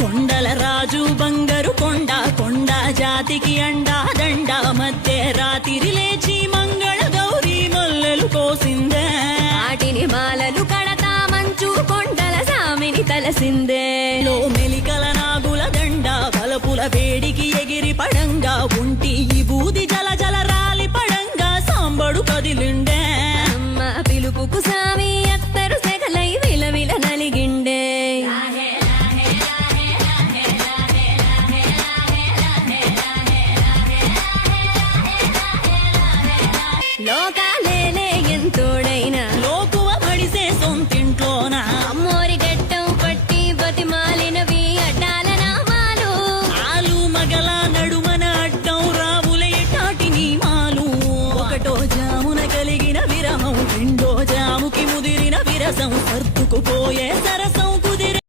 కొండల రాజు బంగారు కొండ కొండ జాతికి అండా దండ మధ్య రాత్రి లేచి మంగళ గౌరీ మొల్లలు కోసిందే వాటిని మాలలు కడతా మంచు కొండల సామిని తలసిందే